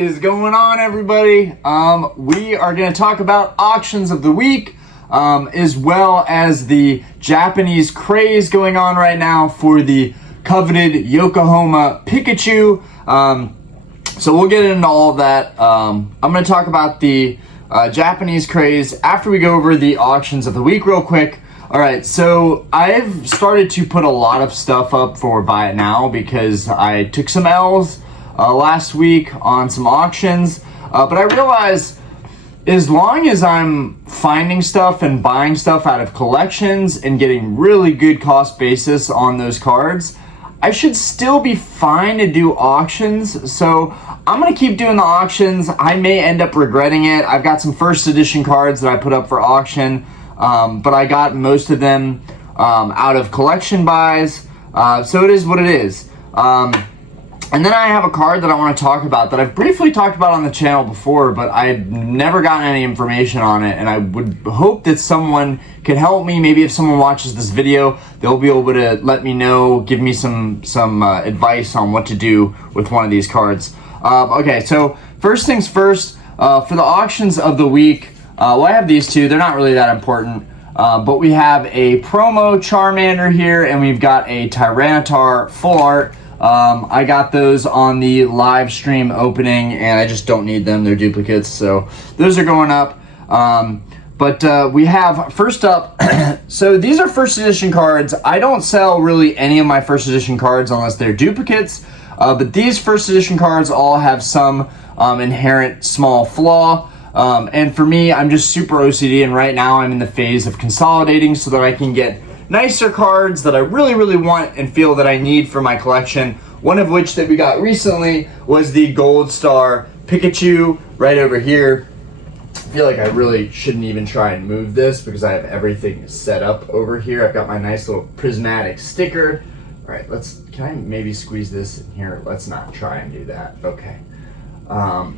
is going on, everybody? We are going to talk about auctions of the week, as well as the Japanese craze going on right now for the coveted Yokohama Pikachu. So we'll get into all of that. I'm going to talk about the Japanese craze after we go over the auctions of the week real quick. All right, so I've started to put a lot of stuff up for buy it now because I took some L's last week on some auctions, but I realized as long as I'm finding stuff and buying stuff out of collections and getting really good cost basis on those cards, I should still be fine to do auctions. So I'm gonna keep doing the auctions. I may end up regretting it. I've got some first edition cards that I put up for auction, but I got most of them out of collection buys, so it is what it is. And then I have a card that I want to talk about that I've briefly talked about on the channel before, but I've never gotten any information on it, and I would hope that someone could help me. Maybe if someone watches this video, they'll be able to let me know, give me some advice on what to do with one of these cards. Okay, so first things first, for the auctions of the week, well, I have these two. They're not really that important, but we have a promo Charmander here, and we've got a Tyranitar full art. I got those on the live stream opening, and I just don't need them. They're duplicates, so those are going up. But we have, first up, so these are first edition cards. I don't sell really any of my first edition cards unless they're duplicates, but these first edition cards all have some inherent small flaw. And for me, I'm just super OCD, and right now I'm in the phase of consolidating so that I can get nicer cards that I really want and feel that I need for my collection. One of which that we got recently was the Gold Star Pikachu right over here. I feel like I really shouldn't even try and move this because I have everything set up over here. I've got my nice little prismatic sticker. All right, can I maybe squeeze this in here? Let's not try and do that. Okay. All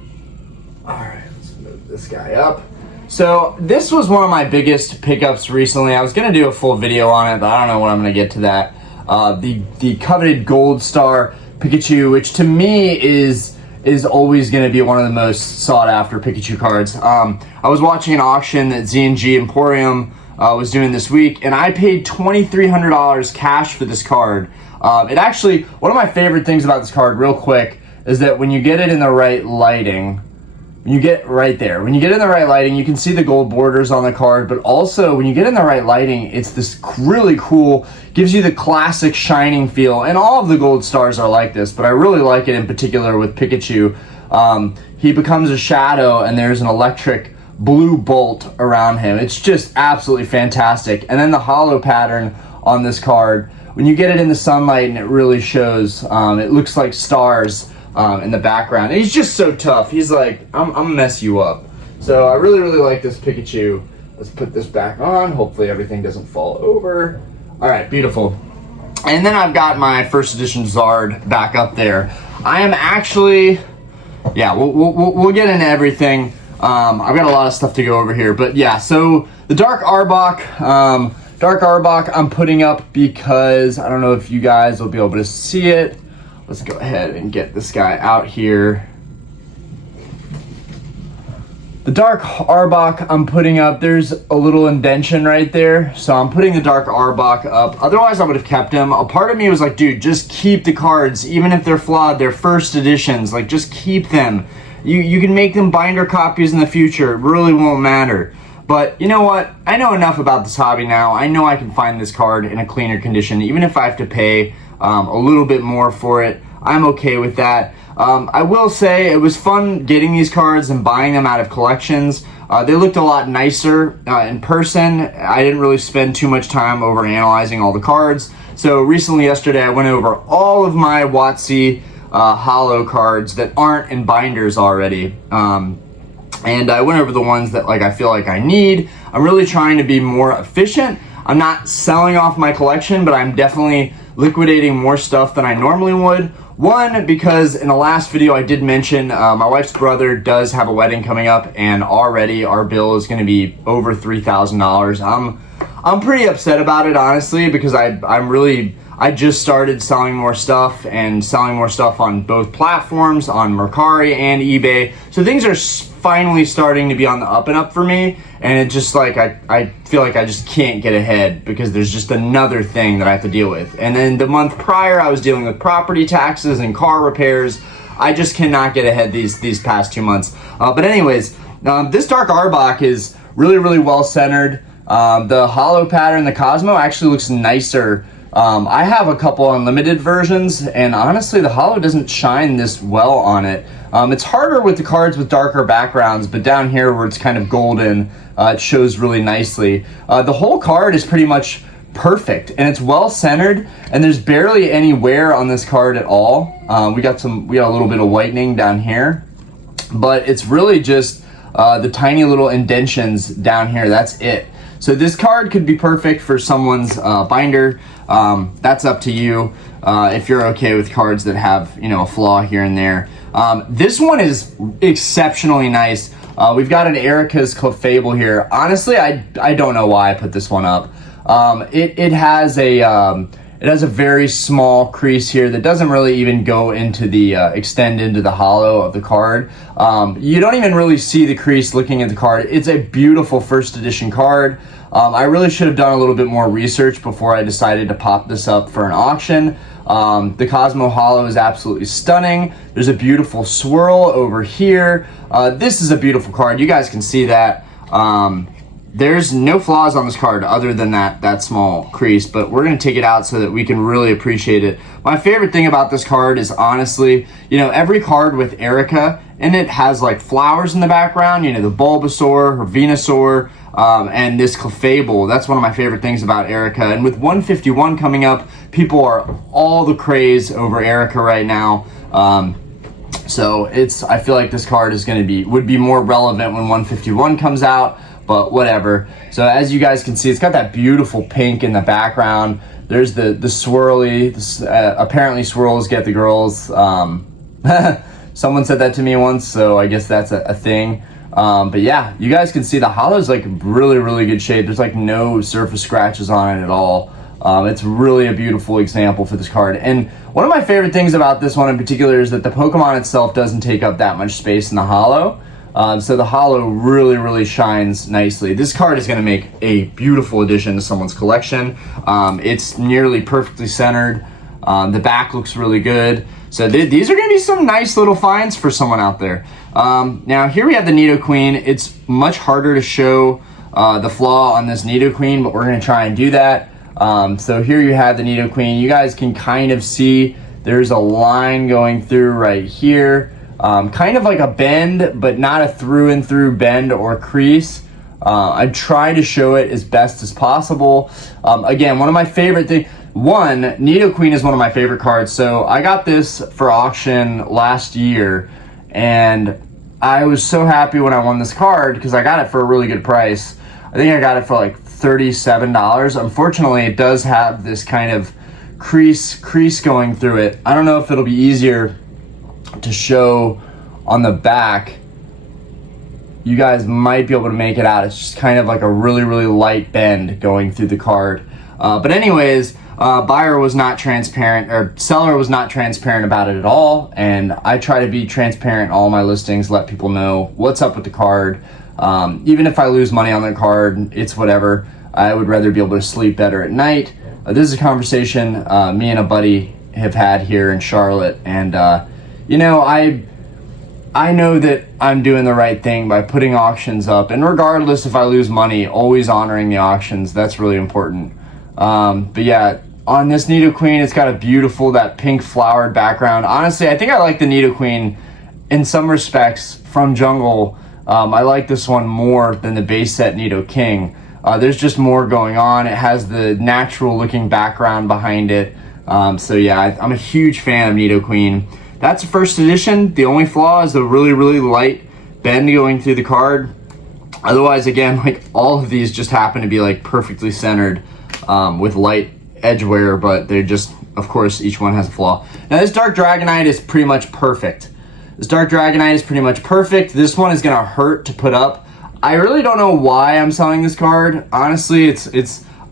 right, let's move this guy up. So this was one of my biggest pickups recently. I was gonna do a full video on it, but I don't know when I'm gonna get to that. The coveted Gold Star Pikachu, which to me is always gonna be one of the most sought after Pikachu cards. I was watching an auction that Z&G Emporium was doing this week, and I paid $2,300 cash for this card. It actually, one of my favorite things about this card, real quick, is that when you get it in the right lighting, you get right there. When you get in the right lighting, you can see the gold borders on the card, but also when you get in the right lighting, it's this really cool, gives you the classic shining feel, and all of the gold stars are like this, but I really like it in particular with Pikachu. He becomes a shadow, and there's an electric blue bolt around him. It's just absolutely fantastic. And then the hollow pattern on this card, when you get it in the sunlight and it really shows, it looks like stars in the background. And he's just so tough. He's like, I'm gonna mess you up. So I really like this Pikachu. Let's put this back on. Hopefully everything doesn't fall over. All right, beautiful. And then I've got my first edition Zard back up there. I am actually, yeah, we'll get into everything. I've got a lot of stuff to go over here, but yeah. So the Dark Arbok, I'm putting up because I don't know if you guys will be able to see it. Let's go ahead and get this guy out here. The Dark Arbok I'm putting up, there's a little indentation right there, so I'm putting the Dark Arbok up. Otherwise, I would have kept him. A part of me was like, dude, just keep the cards, even if they're flawed, they're first editions, like just keep them. You can make them binder copies in the future, it really won't matter. But you know what? I know enough about this hobby now. I know I can find this card in a cleaner condition, even if I have to pay a little bit more for it. I'm okay with that. I will say it was fun getting these cards and buying them out of collections. They looked a lot nicer in person. I didn't really spend too much time over analyzing all the cards. So recently, yesterday, I went over all of my WotC hollow cards that aren't in binders already. And I went over the ones that I feel like I need. I'm really trying to be more efficient. I'm not selling off my collection, but I'm definitely liquidating more stuff than I normally would. One, because in the last video I did mention my wife's brother does have a wedding coming up, and already our bill is going to be over $3,000. I'm pretty upset about it, honestly, because I I just started selling more stuff and selling more stuff on both platforms, on Mercari and eBay. So things are finally starting to be on the up and up for me. And it just like, I feel like I just can't get ahead because there's just another thing that I have to deal with. And then the month prior, I was dealing with property taxes and car repairs. I just cannot get ahead these past 2 months. But anyways, this Dark Arbok is really well centered. The hollow pattern, the Cosmo, actually looks nicer. I have a couple unlimited versions, and honestly, the hollow doesn't shine this well on it. It's harder with the cards with darker backgrounds, but down here where it's kind of golden, it shows really nicely. The whole card is pretty much perfect, and it's well centered, and there's barely any wear on this card at all. We got a little bit of whitening down here, but it's really just the tiny little indentions down here. That's it. So this card could be perfect for someone's binder. That's up to you if you're okay with cards that have, a flaw here and there. This one is exceptionally nice. We've got an Erica's Clefable here. Honestly, I don't know why I put this one up. It has a very small crease here that doesn't really even go into the extend into the hollow of the card. You don't even really see the crease looking at the card. It's a beautiful first edition card. I really should have done a little bit more research before I decided to pop this up for an auction. The Cosmo Hollow is absolutely stunning. There's a beautiful swirl over here. This is a beautiful card. You guys can see that. There's no flaws on this card other than that small crease, but we're going to take it out so that we can really appreciate it. My favorite thing about this card is honestly, every card with Erica in it has like flowers in the background, the Bulbasaur, her Venusaur, and this Clefable. That's one of my favorite things about Erica. And with 151 coming up, people are all the craze over Erica right now. So I feel like this card is would be more relevant when 151 comes out. But whatever. So as you guys can see, it's got that beautiful pink in the background. There's the swirly. Apparently swirls get the girls. Someone said that to me once, so I guess that's a thing. But yeah, you guys can see the hollow's like really good shape. There's like no surface scratches on it at all. It's really a beautiful example for this card. And one of my favorite things about this one in particular is that the Pokemon itself doesn't take up that much space in the hollow. So the hollow really shines nicely. This card is going to make a beautiful addition to someone's collection. It's nearly perfectly centered. The back looks really good. So these are going to be some nice little finds for someone out there. Now here we have the Nidoqueen. It's much harder to show the flaw on this Nidoqueen, but we're going to try and do that. So here you have the Nidoqueen. You guys can kind of see there's a line going through right here. Kind of like a bend, but not a through and through bend or crease. I try to show it as best as possible. Again, one of my favorite things, Nidoqueen is one of my favorite cards. So I got this for auction last year, and I was so happy when I won this card because I got it for a really good price. I think I got it for like $37. Unfortunately, it does have this kind of crease going through it. I don't know if it'll be easier to show on the back. You guys might be able to make it out. It's just kind of like a really light bend going through the card. But anyways, buyer was not transparent, or seller was not transparent about it at all. And I try to be transparent in all my listings, let people know what's up with the card. Even if I lose money on the card, it's whatever. I would rather be able to sleep better at night. This is a conversation me and a buddy have had here in Charlotte, and I know that I'm doing the right thing by putting auctions up, and regardless if I lose money, always honoring the auctions. That's really important. But yeah, on this Nidoqueen, it's got a beautiful, that pink flowered background. Honestly, I think I like the Nidoqueen in some respects from Jungle. I like this one more than the base set Nidoking. There's just more going on. It has the natural looking background behind it. So yeah, I'm a huge fan of Nidoqueen. That's the first edition. The only flaw is the really light bend going through the card. Otherwise, again, like all of these just happen to be like perfectly centered with light edge wear, but they're just, of course, each one has a flaw. Now this Dark Dragonite is pretty much perfect. This Dark Dragonite is pretty much perfect. This one is gonna hurt to put up. I really don't know why I'm selling this card. Honestly,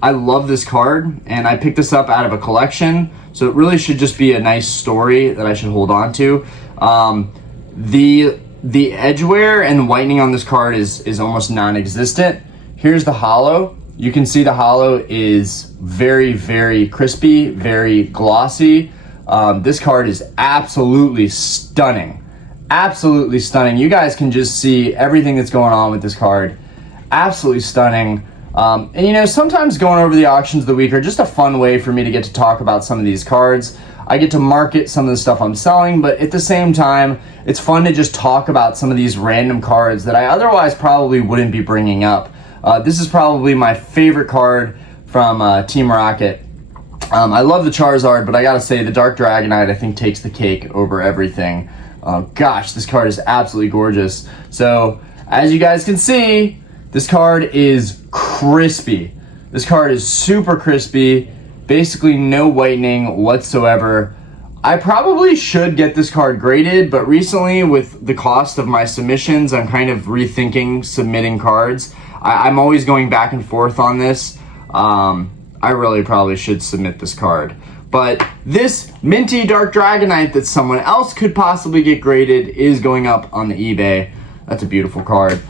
I love this card, and I picked this up out of a collection, so it really should just be a nice story that I should hold on to. The edge wear and whitening on this card is almost non-existent. Here's the holo. You can see the holo is very, very crispy, very glossy. This card is absolutely stunning. Absolutely stunning. You guys can just see everything that's going on with this card. Absolutely stunning. And you know, sometimes going over the auctions of the week are just a fun way for me to get to talk about some of these cards. I get to market some of the stuff I'm selling, but at the same time, it's fun to just talk about some of these random cards that I otherwise probably wouldn't be bringing up. This is probably my favorite card from Team Rocket. I love the Charizard, but I gotta say the Dark Dragonite I think takes the cake over everything. Gosh, this card is absolutely gorgeous. So, as you guys can see, this card is crispy. This card is super crispy. Basically no whitening whatsoever. I probably should get this card graded, but recently with the cost of my submissions, I'm kind of rethinking submitting cards. I'm always going back and forth on this. I really probably should submit this card. But this minty Dark Dragonite that someone else could possibly get graded is going up on the eBay. That's a beautiful card.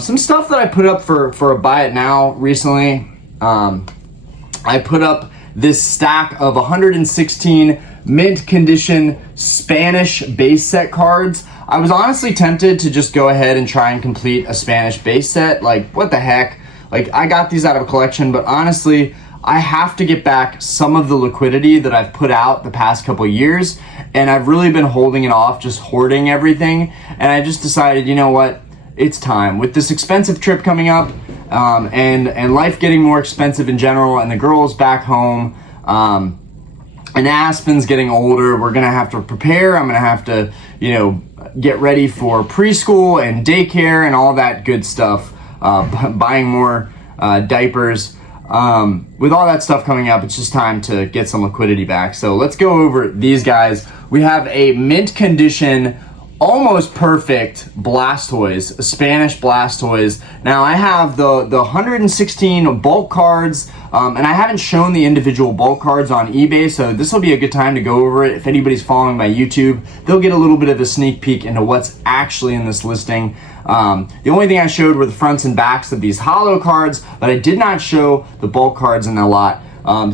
Some stuff that I put up for a buy it now recently. I put up this stack of 116 mint condition Spanish base set cards. I was honestly tempted to just go ahead and try and complete a Spanish base set. Like, what the heck? Like, I got these out of a collection, but honestly, I have to get back some of the liquidity that I've put out the past couple years, and I've really been holding it off, just hoarding everything, and I just decided, you know what? It's time. With this expensive trip coming up, and life getting more expensive in general, and the girls back home, and Aspen's getting older, we're gonna have to prepare. I'm gonna have to, you know, get ready for preschool and daycare and all that good stuff, buying more diapers. With all that stuff coming up, it's just time to get some liquidity back. So let's go over these guys. We have a mint condition, almost perfect Blastoise, Spanish Blastoise. Now I have the 116 bulk cards, and I haven't shown the individual bulk cards on eBay, so this will be a good time to go over it. If anybody's following my YouTube, they'll get a little bit of a sneak peek into what's actually in this listing. The only thing I showed were the fronts and backs of these holo cards, but I did not show the bulk cards in the lot.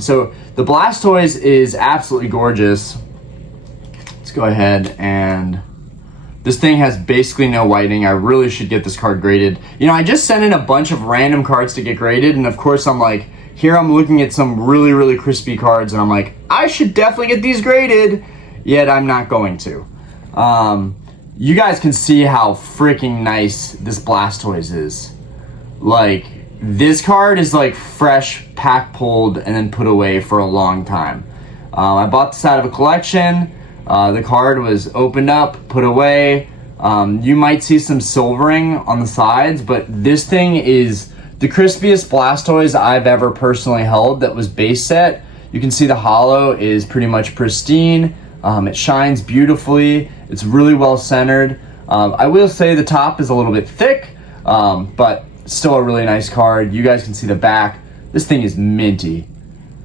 So the Blastoise is absolutely gorgeous. Let's go ahead and... This thing has basically no whitening. I really should get this card graded. You know, I just sent in a bunch of random cards to get graded, and of course I'm like, here I'm looking at some really, really crispy cards, and I'm like, I should definitely get these graded, yet I'm not going to. You guys can see how freaking nice this Blastoise is. Like, this card is like fresh, pack pulled, and then put away for a long time. I bought this out of a collection. The card was opened up, put away. You might see some silvering on the sides, but this thing is the crispiest Blastoise I've ever personally held that was base set. You can see the holo is pretty much pristine. It shines beautifully. It's really well centered. I will say the top is a little bit thick, but still a really nice card. You guys can see the back. This thing is minty.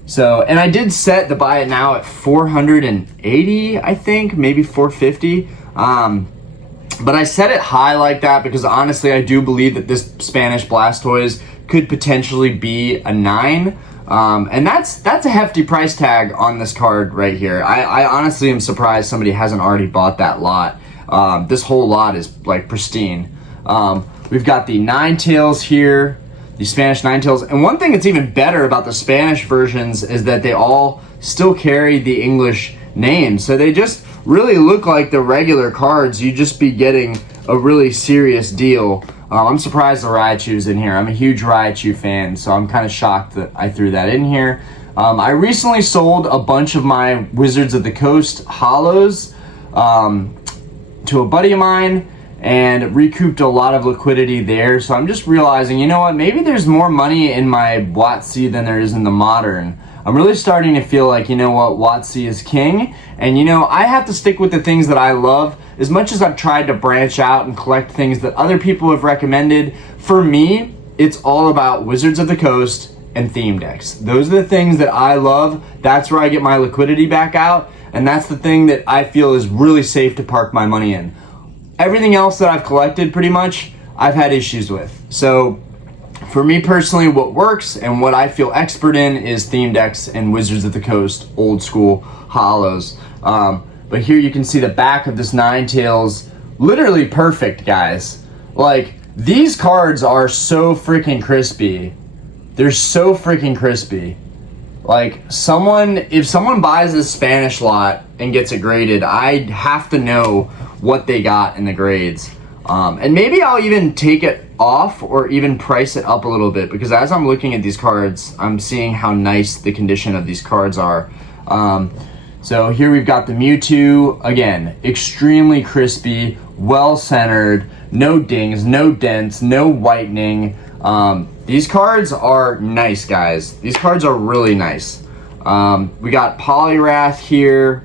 So, and I did set the buy it now at 480, I think, maybe 450. But I set it high like that because honestly, I do believe that this Spanish Blastoise could potentially be a 9. And that's a hefty price tag on this card right here. I honestly am surprised somebody hasn't already bought that lot. This whole lot is like pristine. We've got the Ninetales here. The Spanish Ninetales. And one thing that's even better about the Spanish versions is that they all still carry the English names. So they just really look like the regular cards. You just be getting a really serious deal. I'm surprised the Raichu's in here. I'm a huge Raichu fan, so I'm kind of shocked that I threw that in here. I recently sold a bunch of my Wizards of the Coast holos to a buddy of mine, and recouped a lot of liquidity there. So I'm just realizing, you know what, maybe there's more money in my WotC than there is in the Modern. I'm really starting to feel like, you know what, WotC is king, and you know, I have to stick with the things that I love. As much as I've tried to branch out and collect things that other people have recommended, for me, it's all about Wizards of the Coast and theme decks. Those are the things that I love. That's where I get my liquidity back out, and that's the thing that I feel is really safe to park my money in. Everything else that I've collected, pretty much, I've had issues with. So for me personally, what works and what I feel expert in is theme decks and Wizards of the Coast old school hollows. But here you can see the back of this Ninetales, literally perfect, guys. Like, these cards are so freaking crispy. They're so freaking crispy. Like, if someone buys this Spanish lot and gets it graded, I have to know what they got in the grades. And maybe I'll even take it off or even price it up a little bit, because as I'm looking at these cards, I'm seeing how nice the condition of these cards are. So here we've got the Mewtwo, again, extremely crispy, well centered, no dings, no dents, no whitening. These cards are nice, guys. These cards are really nice. We got Poliwrath here.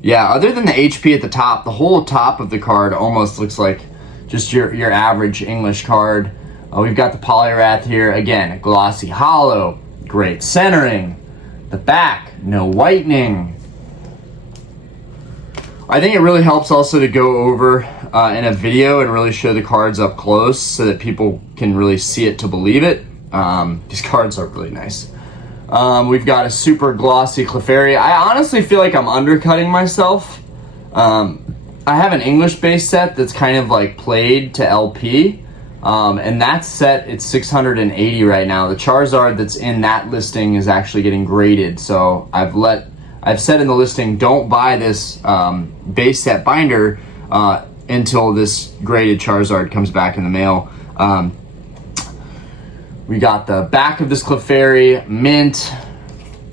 Yeah, other than the HP at the top, the whole top of the card almost looks like just your average English card. We've got the Poliwrath here. Again, glossy hollow, great centering. The back, no whitening. I think it really helps also to go over in a video and really show the cards up close so that people can really see it to believe it. These cards are really nice. We've got a super glossy Clefairy. I honestly feel like I'm undercutting myself. I have an English base set that's kind of like played to LP. And that set, it's 680 right now. The Charizard that's in that listing is actually getting graded. So I've said in the listing, don't buy this base set binder until this graded Charizard comes back in the mail. We got the back of this Clefairy, mint,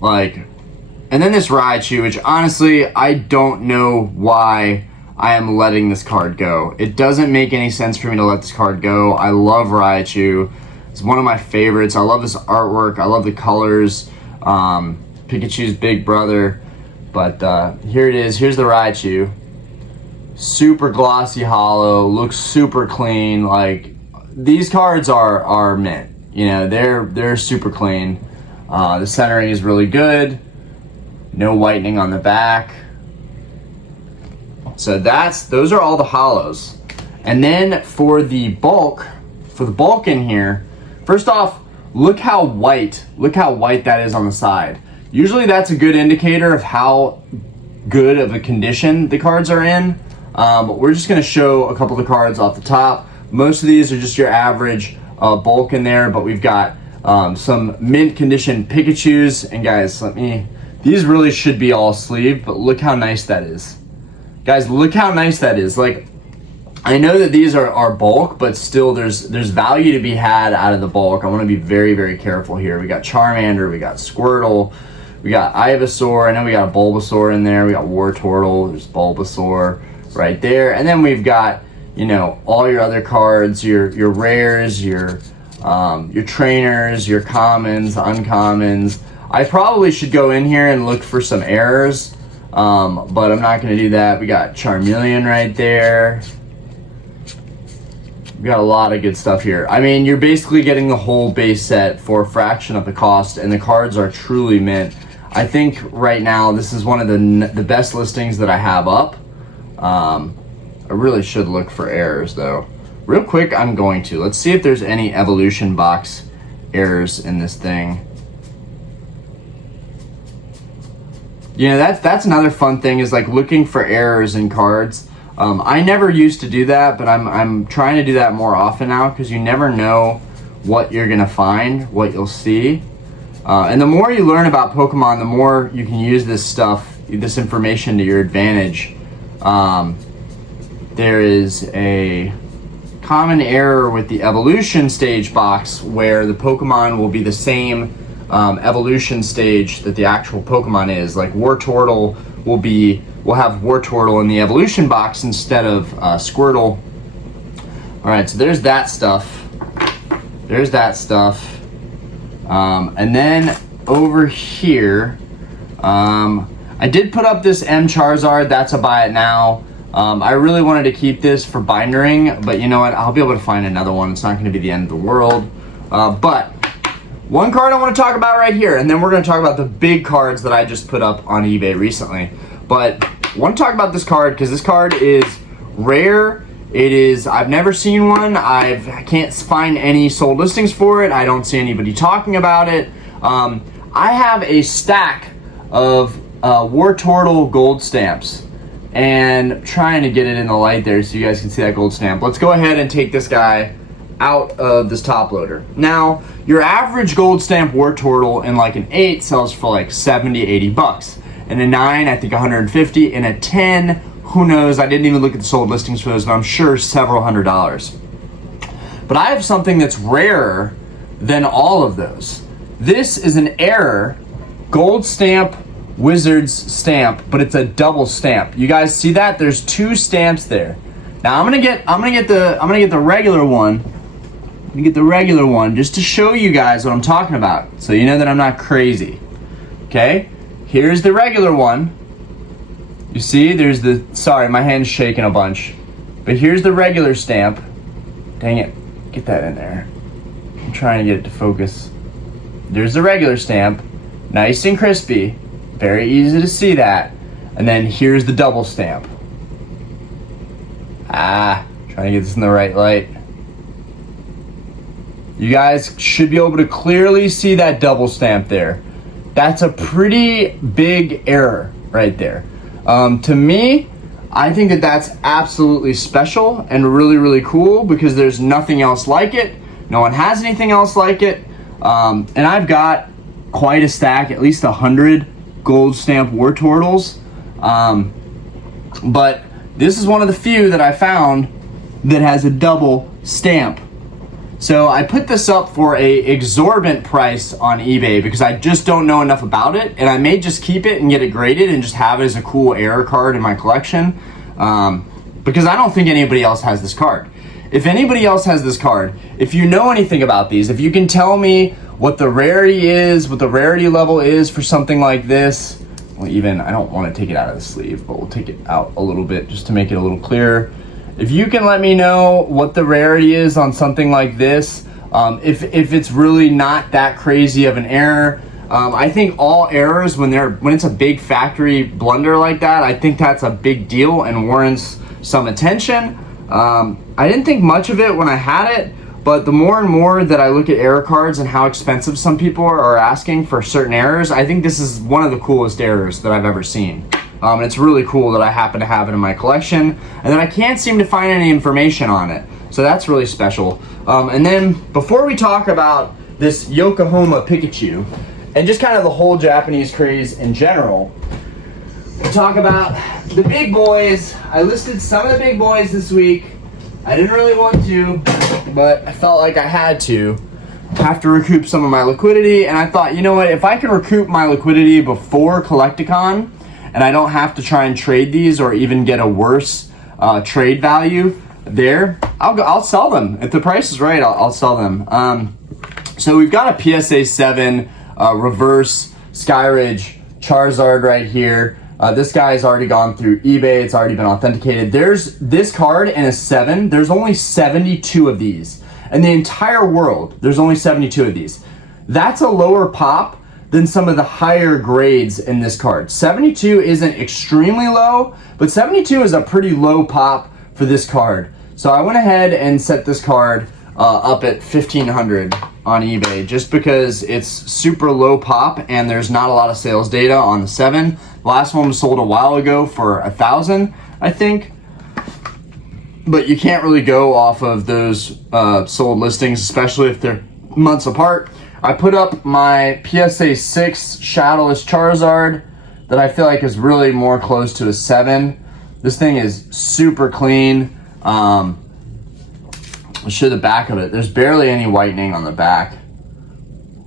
and then this Raichu, which honestly, I don't know why I am letting this card go. It doesn't make any sense for me to let this card go. I love Raichu. It's one of my favorites. I love this artwork. I love the colors. Pikachu's big brother. But here it is. Here's the Raichu. Super glossy hollow. Looks super clean. Like, these cards are mint. You know, they're super clean. The centering is really good. No whitening on the back. So those are all the hollows. And then for the bulk in here, first off, look how white that is on the side. Usually that's a good indicator of how good of a condition the cards are in. But we're just gonna show a couple of the cards off the top. Most of these are just your average bulk in there, but we've got some mint condition Pikachus. And guys, these really should be all sleeved, but look how nice that is. Guys, look how nice that is. Like, I know that these are bulk, but still there's value to be had out of the bulk. I want to be very, very careful here. We got Charmander, we got Squirtle, we got Ivysaur, I know we got a Bulbasaur in there, we got Wartortle, there's Bulbasaur right there. And then we've got, you know, all your other cards, your rares, your trainers, your commons, uncommons. I probably should go in here and look for some errors. But I'm not going to do that. We got Charmeleon right there. We got a lot of good stuff here. I mean, you're basically getting the whole base set for a fraction of the cost, and the cards are truly mint. I think right now this is one of the best listings that I have up. I really should look for errors though. Real quick, I'm going to. Let's see if there's any evolution box errors in this thing. You know, that's another fun thing, is like looking for errors in cards. I never used to do that, but I'm trying to do that more often now, because you never know what you're gonna find, what you'll see. And the more you learn about Pokemon, the more you can use this information to your advantage. There is a common error with the evolution stage box where the Pokemon will be the same evolution stage that the actual Pokemon is. Like Wartortle will have Wartortle in the evolution box instead of Squirtle. Alright, so there's that stuff. And then over here, I did put up this M Charizard. That's a buy it now. I really wanted to keep this for bindering, but you know what? I'll be able to find another one. It's not going to be the end of the world. But one card I want to talk about right here, and then we're going to talk about the big cards that I just put up on eBay recently. But I want to talk about this card because this card is rare. I've never seen one. I can't find any sold listings for it. I don't see anybody talking about it. I have a stack of War Turtle gold stamps, and I'm trying to get it in the light there so you guys can see that gold stamp. Let's go ahead and take this guy out of this top loader. Now, your average gold stamp War Turtle in like an 8 sells for like 70, 80 bucks. And a 9, I think 150. And a 10, who knows? I didn't even look at the sold listings for those, but I'm sure several $100s. But I have something that's rarer than all of those. This is an Error gold stamp Wizards stamp, but it's a double stamp. You guys see that? There's 2 stamps there. Now I'm gonna get the regular one. I'm gonna get the regular one just to show you guys what I'm talking about, so you know that I'm not crazy. Okay? Here's the regular one. You see, there's the, sorry, my hand's shaking a bunch. But here's the regular stamp. Dang it, get that in there. I'm trying to get it to focus. There's the regular stamp, nice and crispy, very easy to see that. And then here's the double stamp. Trying to get this in the right light. You guys should be able to clearly see that double stamp there. That's a pretty big error right there. To me, I think that that's absolutely special and really, really cool because there's nothing else like it. No one has anything else like it. And I've got quite a stack, at least 100 gold stamp War Turtles. But this is one of the few that I found that has a double stamp. So I put this up for a exorbitant price on eBay because I just don't know enough about it, and I may just keep it and get it graded and just have it as a cool error card in my collection, because I don't think anybody else has this card. If anybody else has this card, if you know anything about these, if you can tell me what the rarity is, what the rarity level is for something like this, well, even, I don't want to take it out of the sleeve, but we'll take it out a little bit just to make it a little clearer. If you can let me know what the rarity is on something like this, if it's really not that crazy of an error, I think all errors when it's a big factory blunder like that, I think that's a big deal and warrants some attention. I didn't think much of it when I had it, but the more and more that I look at error cards and how expensive some people are asking for certain errors, I think this is one of the coolest errors that I've ever seen. And it's really cool that I happen to have it in my collection, and then I can't seem to find any information on it. So that's really special. And then before we talk about this Yokohama Pikachu, and just kind of the whole Japanese craze in general, we'll talk about the big boys. I listed some of the big boys this week. I didn't really want to, but I felt like I had to. Have to recoup some of my liquidity, and I thought, you know what, if I can recoup my liquidity before Collecticon, and I don't have to try and trade these or even get a worse trade value there, I'll sell them. If the price is right, I'll sell them. So we've got a PSA 7 reverse Skyridge Charizard right here. This guy's already gone through eBay. It's already been authenticated. There's this card and a 7. There's only 72 of these. In the entire world, there's only 72 of these. That's a lower pop than some of the higher grades in this card. 72 isn't extremely low, but 72 is a pretty low pop for this card. So I went ahead and set this card up at $1,500 on eBay just because it's super low pop and there's not a lot of sales data on the 7. The last one was sold a while ago for $1,000, I think. But you can't really go off of those sold listings, especially if they're months apart. I put up my PSA 6 Shadowless Charizard that I feel like is really more close to a 7. This thing is super clean. I'll show the back of it. There's barely any whitening on the back.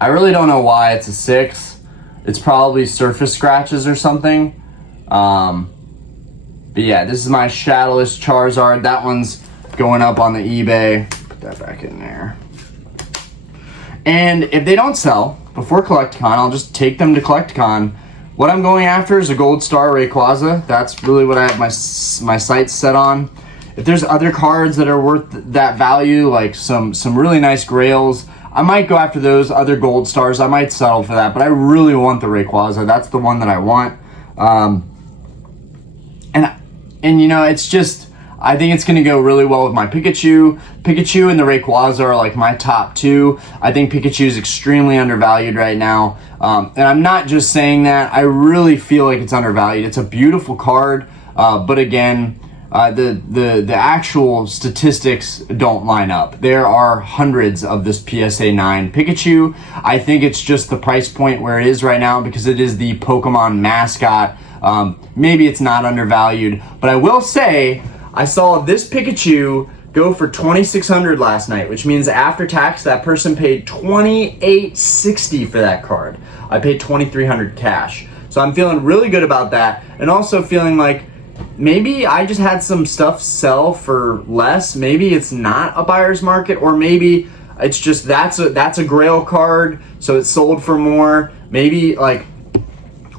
I really don't know why it's a 6. It's probably surface scratches or something. But yeah, this is my Shadowless Charizard. That one's going up on the eBay. Put that back in there. And if they don't sell before Collecticon, I'll just take them to Collecticon. What I'm going after is a Gold Star Rayquaza. That's really what I have my sights set on. If there's other cards that are worth that value, like some really nice Grails, I might go after those other gold stars. I might settle for that, but I really want the Rayquaza. That's the one that I want. And you know, it's just, I think it's going to go really well with my Pikachu. Pikachu and the Rayquaza are like my top two. I think Pikachu is extremely undervalued right now. And I'm not just saying that. I really feel like it's undervalued. It's a beautiful card, but again, the actual statistics don't line up. There are hundreds of this PSA 9 Pikachu. I think it's just the price point where it is right now because it is the Pokemon mascot. Maybe it's not undervalued, but I will say I saw this Pikachu go for $2,600 last night, which means after tax that person paid $2,860 for that card. I paid $2,300 cash. So I'm feeling really good about that, and also feeling like maybe I just had some stuff sell for less. Maybe it's not a buyer's market, or maybe it's just that's a Grail card, so it sold for more. Maybe like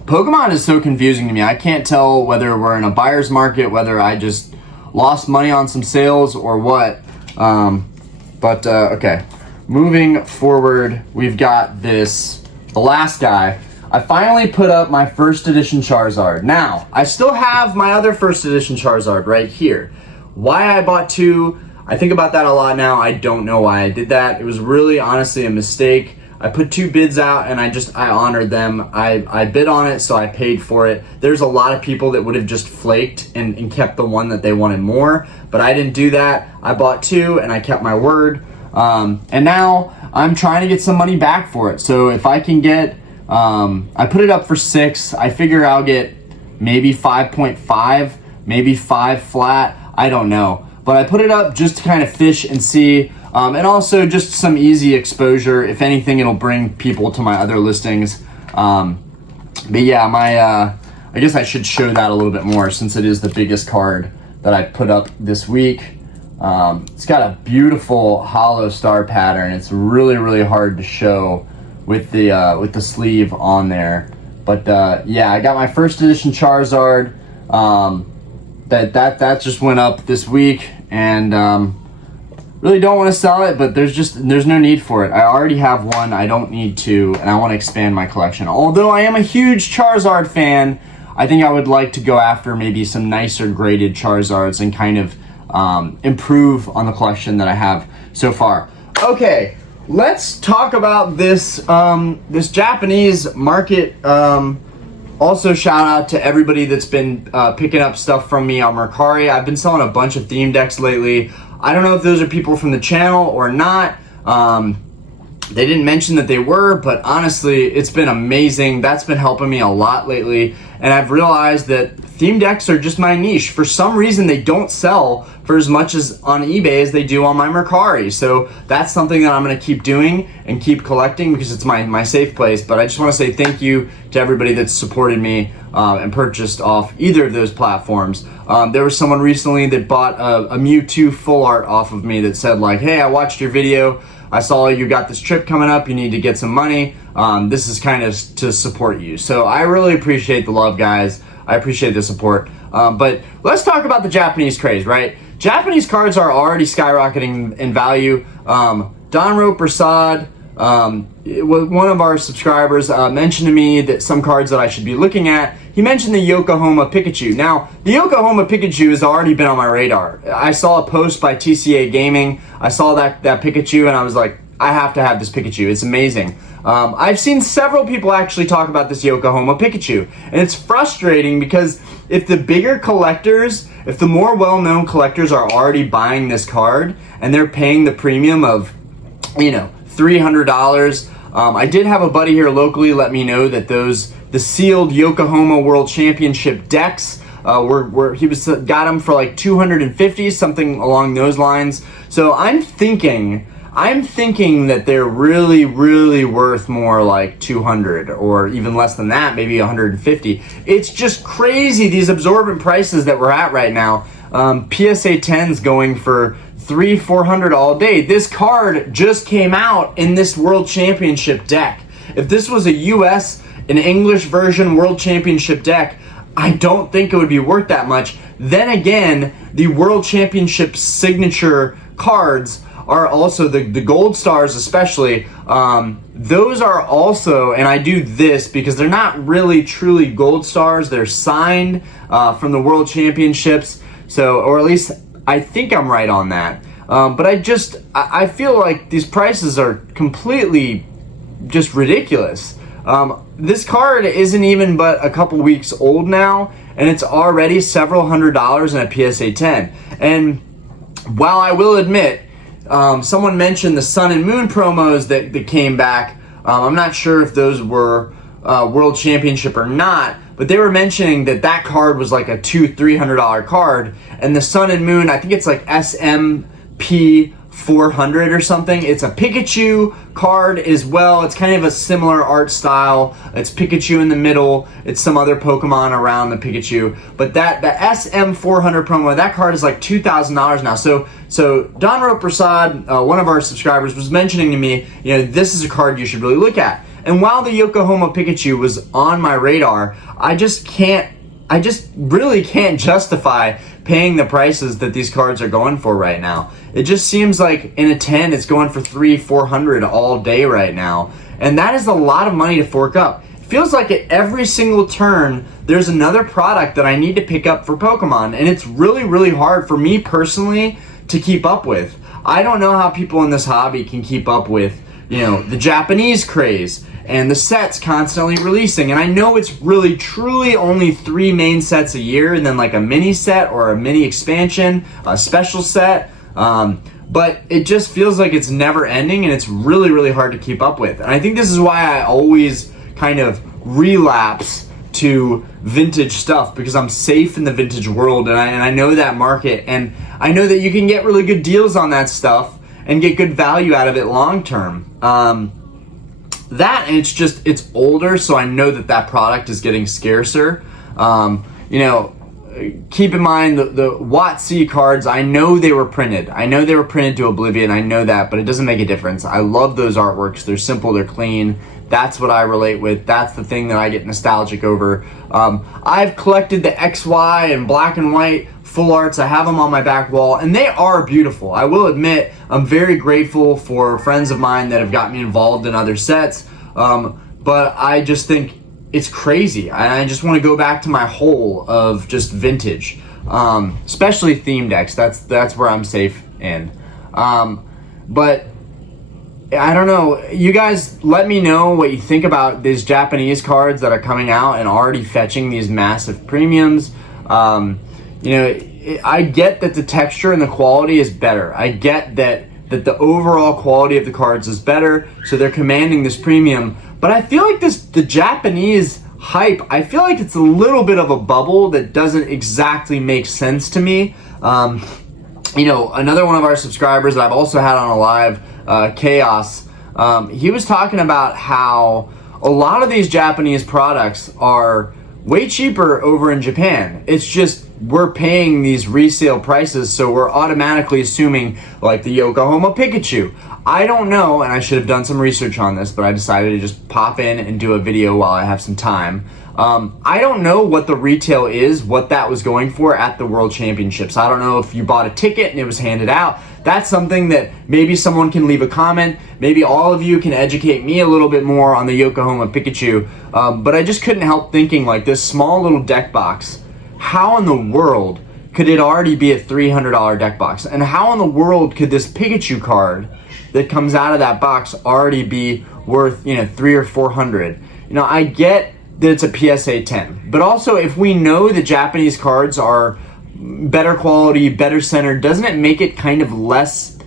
Pokemon is so confusing to me. I can't tell whether we're in a buyer's market, whether I just lost money on some sales or what. Okay, moving forward, we've got the last guy. I finally put up my first edition Charizard. Now, I still have my other first edition Charizard right here. Why I bought two, I think about that a lot now. I don't know why I did that. It was really honestly a mistake. I put two bids out and I honored them. I bid on it, so I paid for it. There's a lot of people that would have just flaked and kept the one that they wanted more, but I didn't do that. I bought two and I kept my word. And now I'm trying to get some money back for it. So if I can get, I put it up for 6. I figure I'll get maybe 5.5, maybe 5 flat. I don't know. But I put it up just to kind of fish and see. And also just some easy exposure. If anything, it'll bring people to my other listings. But yeah, I guess I should show that a little bit more since it is the biggest card that I put up this week. It's got a beautiful hollow star pattern. It's really, really hard to show with the sleeve on there. But yeah, I got my first edition Charizard. That just went up this week, and really don't want to sell it, but there's no need for it. I already have one. I don't need two, and I want to expand my collection. Although I am a huge Charizard fan, I think I would like to go after maybe some nicer graded Charizards and kind of improve on the collection that I have so far. Okay, let's talk about this this Japanese market. Also, shout out to everybody that's been picking up stuff from me on Mercari. I've been selling a bunch of theme decks lately. I don't know if those are people from the channel or not. They didn't mention that they were, but honestly, it's been amazing. That's been helping me a lot lately. And I've realized that theme decks are just my niche. For some reason, they don't sell for as much as on eBay as they do on my Mercari. So that's something that I'm going to keep doing and keep collecting because it's my safe place. But I just want to say thank you to everybody that's supported me and purchased off either of those platforms. There was someone recently that bought a Mewtwo full art off of me that said like, hey, I watched your video. I saw you got this trip coming up. You need to get some money. This is kind of to support you. So I really appreciate the love, guys. I appreciate the support. But let's talk about the Japanese craze, right? Japanese cards are already skyrocketing in value. Donro Prasad, one of our subscribers, mentioned to me that some cards that I should be looking at. He mentioned the Yokohama Pikachu. Now, the Yokohama Pikachu has already been on my radar. I saw a post by TCA Gaming. I saw that Pikachu and I was like, I have to have this Pikachu. It's amazing. I've seen several people actually talk about this Yokohama Pikachu, and it's frustrating because if the bigger collectors, if the more well-known collectors are already buying this card and they're paying the premium of, you know, $300. I did have a buddy here locally let me know that the sealed Yokohama World Championship decks got them for like 250, something along those lines. So I'm thinking that they're really, really worth more like 200 or even less than that, maybe 150. It's just crazy, these absorbent prices that we're at right now. PSA 10's going for $300-400 all day. This card just came out in this World Championship deck. If this was an English version World Championship deck, I don't think it would be worth that much. Then again, the World Championship signature cards are also the gold stars, especially. Those are also, and I do this because they're not really truly gold stars. They're signed from the World Championships. So, or at least I think I'm right on that. But I feel like these prices are completely just ridiculous. This card isn't even but a couple weeks old now, and it's already several $100s in a PSA 10. And while I will admit, someone mentioned the Sun and Moon promos that came back. I'm not sure if those were World Championship or not, but they were mentioning that card was like a $200-300 card, and the Sun and Moon, I think it's like SMP 400 or something. It's a Pikachu card as well. It's kind of a similar art style. It's Pikachu in the middle. It's some other Pokemon around the Pikachu. But the SM400 promo, that card is like $2,000 now. So Don Prasad, one of our subscribers, was mentioning to me, this is a card you should really look at. And while the Yokohama Pikachu was on my radar, I just really can't justify paying the prices that these cards are going for right now. It just seems like in a 10, it's going for $300-400 all day right now. And that is a lot of money to fork up. It feels like at every single turn, there's another product that I need to pick up for Pokemon. And it's really, really hard for me personally to keep up with. I don't know how people in this hobby can keep up with, the Japanese craze and the sets constantly releasing. And I know it's really truly only 3 main sets a year, and then like a mini set or a mini expansion, a special set. But it just feels like it's never ending, and it's really, really hard to keep up with. And I think this is why I always kind of relapse to vintage stuff, because I'm safe in the vintage world, and I know that market, and I know that you can get really good deals on that stuff and get good value out of it long term. That, and it's older, so I know that product is getting scarcer. Keep in mind the WotC cards, I know they were printed. I know they were printed to oblivion, I know that, but it doesn't make a difference. I love those artworks. They're simple, they're clean. That's what I relate with. That's the thing that I get nostalgic over. I've collected the XY and black and white full arts. I have them on my back wall, and they are beautiful. I will admit, I'm very grateful for friends of mine that have got me involved in other sets, but I just think it's crazy. I just want to go back to my hole of just vintage, especially theme decks. That's where I'm safe in. But I don't know. You guys let me know what you think about these Japanese cards that are coming out and already fetching these massive premiums. I get that the texture and the quality is better. I get that the overall quality of the cards is better, so they're commanding this premium. But I feel like the Japanese hype, I feel like it's a little bit of a bubble that doesn't exactly make sense to me. Another one of our subscribers that I've also had on a live, Chaos, he was talking about how a lot of these Japanese products are way cheaper over in Japan. It's just we're paying these resale prices, so we're automatically assuming like the Yokohama Pikachu. I don't know, and I should have done some research on this, but I decided to just pop in and do a video while I have some time. I don't know what the retail is, what that was going for at the World Championships. I don't know if you bought a ticket and it was handed out. That's something that maybe someone can leave a comment. Maybe all of you can educate me a little bit more on the Yokohama Pikachu. But I just couldn't help thinking, like, this small little deck box, how in the world could it already be a $300 deck box? And how in the world could this Pikachu card that comes out of that box already be worth, $300 or $400? I get that it's a PSA 10, but also if we know the Japanese cards are better quality, better centered, doesn't it make it kind of less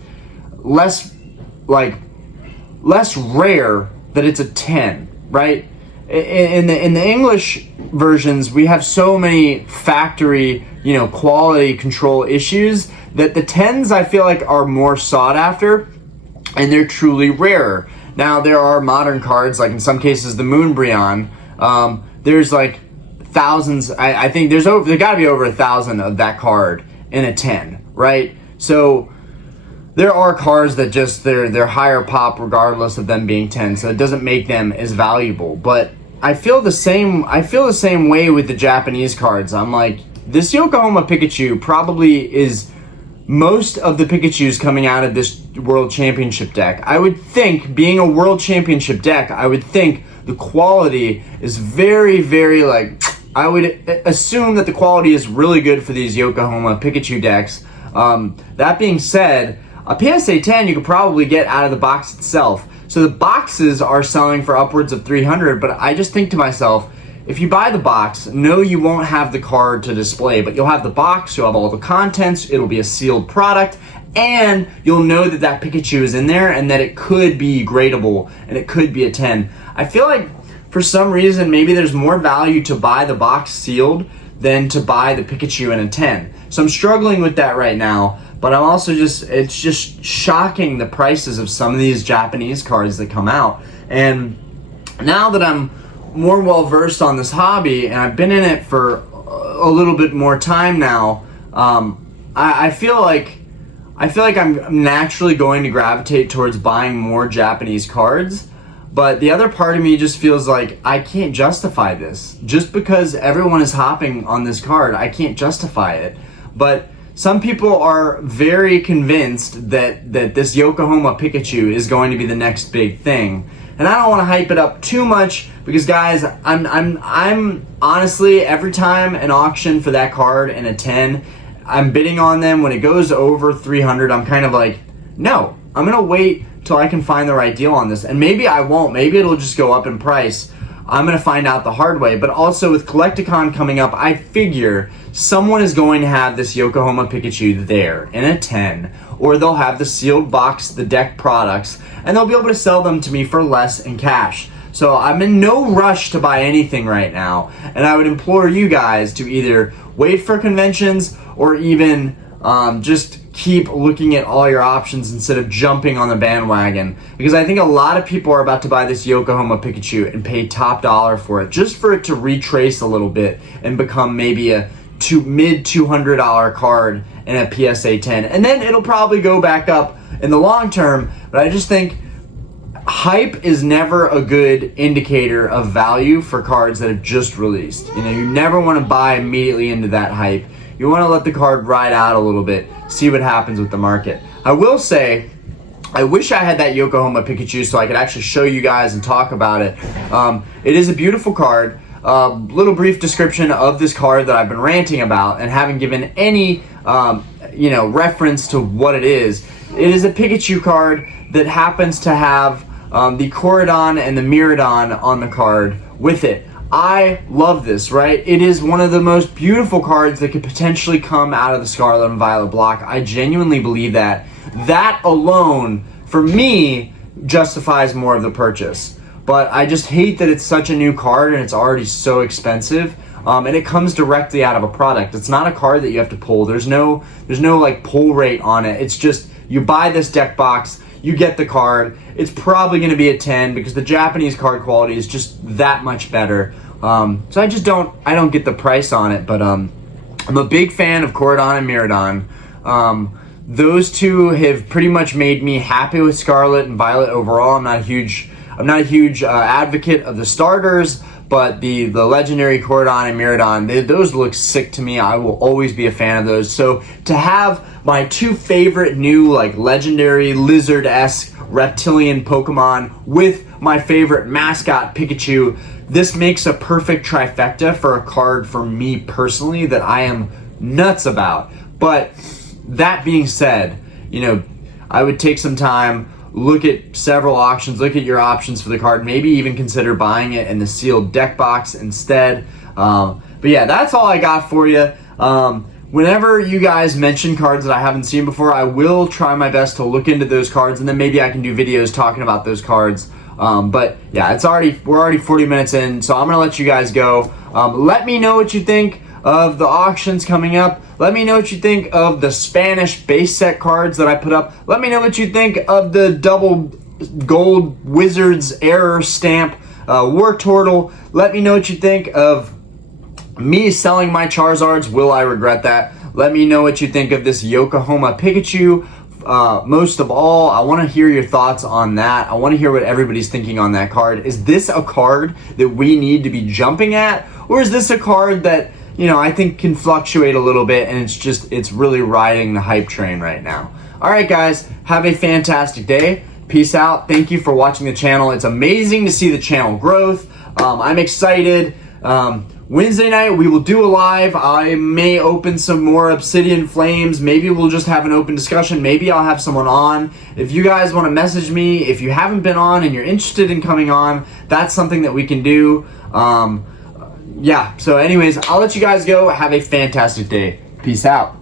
rare that it's a 10, right? In the English versions, we have so many factory, quality control issues that the 10s I feel like are more sought after, and they're truly rarer. Now there are modern cards, like in some cases the Moonbryon. There's like thousands. I think there got to be over 1,000 of that card in a 10, right? So there are cards that just they're higher pop regardless of them being 10, so it doesn't make them as valuable. But I feel the same way with the Japanese cards. I'm like, this Yokohama Pikachu probably is most of the Pikachus coming out of this World Championship deck, I would think, being a World Championship deck, I would think the quality is very, very, like, I would assume that the quality is really good for these Yokohama Pikachu decks. That being said, a PSA 10 you could probably get out of the box itself. So the boxes are selling for upwards of $300, but I just think to myself, if you buy the box, no, you won't have the card to display, but you'll have the box, you'll have all the contents, it'll be a sealed product, and you'll know that that Pikachu is in there and that it could be gradable and it could be a 10. I feel like for some reason, maybe there's more value to buy the box sealed than to buy the Pikachu in a 10. So I'm struggling with that right now, but I'm also it's just shocking the prices of some of these Japanese cards that come out. And now that I'm more well versed on this hobby and I've been in it for a little bit more time now, I feel like I'm naturally going to gravitate towards buying more Japanese cards. But the other part of me just feels like I can't justify this. Just because everyone is hopping on this card, I can't justify it. But some people are very convinced that this Yokohama Pikachu is going to be the next big thing. And I don't want to hype it up too much because, guys, I'm honestly, every time an auction for that card in a 10, I'm bidding on them. When it goes over 300, I'm kind of like, no, I'm going to wait till I can find the right deal on this. And maybe I won't. Maybe it'll just go up in price. I'm going to find out the hard way. But also with Collecticon coming up, I figure someone is going to have this Yokohama Pikachu there in a 10, or they'll have the sealed box, the deck products, and they'll be able to sell them to me for less in cash. So I'm in no rush to buy anything right now. And I would implore you guys to either wait for conventions or even just keep looking at all your options instead of jumping on the bandwagon, because I think a lot of people are about to buy this Yokohama Pikachu and pay top dollar for it, just for it to retrace a little bit and become maybe a mid $200 card in a PSA 10, and then it'll probably go back up in the long term. But I just think hype is never a good indicator of value for cards that have just released. You know, you never want to buy immediately into that hype. You want to let the card ride out a little bit, see what happens with the market. I will say, I wish I had that Yokohama Pikachu so I could actually show you guys and talk about it. It is a beautiful card. Little brief description of this card that I've been ranting about and haven't given any reference to what it is. It is a Pikachu card that happens to have the Korodon and the Miradon on the card with it. I love this, right? It is one of the most beautiful cards that could potentially come out of the Scarlet and Violet block. I genuinely believe that. That alone, for me, justifies more of the purchase. But I just hate that it's such a new card and it's already so expensive. And it comes directly out of a product. It's not a card that you have to pull. There's no like pull rate on it. It's just you buy this deck box, you get the card. It's probably going to be a 10 because the Japanese card quality is just that much better. So I don't get the price on it, but I'm a big fan of Korodon and Miradon. Those two have pretty much made me happy with Scarlet and Violet overall. I'm not a huge advocate of the starters, but the legendary Korodon and Miradon, those look sick to me. I will always be a fan of those. So to have my two favorite new like legendary lizard-esque reptilian Pokemon with my favorite mascot Pikachu, this makes a perfect trifecta for a card for me personally that I am nuts about. But that being said, I would take some time, look at several auctions, look at your options for the card, maybe even consider buying it in the sealed deck box instead. But yeah, that's all I got for you. Whenever you guys mention cards that I haven't seen before, I will try my best to look into those cards, and then maybe I can do videos talking about those cards. But yeah, we're already 40 minutes in, so I'm gonna let you guys go. Let me know what you think of the auctions coming up. Let me know what you think of the Spanish base set cards that I put up. Let me know what you think of the double gold Wizards error stamp War Turtle. Let me know what you think of me selling my Charizards. Will I regret that? Let me know what you think of this Yokohama Pikachu. Most of all, I want to hear your thoughts on that. I want to hear what everybody's thinking on that card. Is this a card that we need to be jumping at? Or is this a card that, you know, I think can fluctuate a little bit, and it's really riding the hype train right now. All right, guys, have a fantastic day. Peace out. Thank you for watching the channel. It's amazing to see the channel growth. I'm excited. Wednesday night, we will do a live. I may open some more Obsidian Flames. Maybe we'll just have an open discussion. Maybe I'll have someone on. If you guys want to message me, if you haven't been on and you're interested in coming on, that's something that we can do. Yeah, so anyways, I'll let you guys go. Have a fantastic day. Peace out.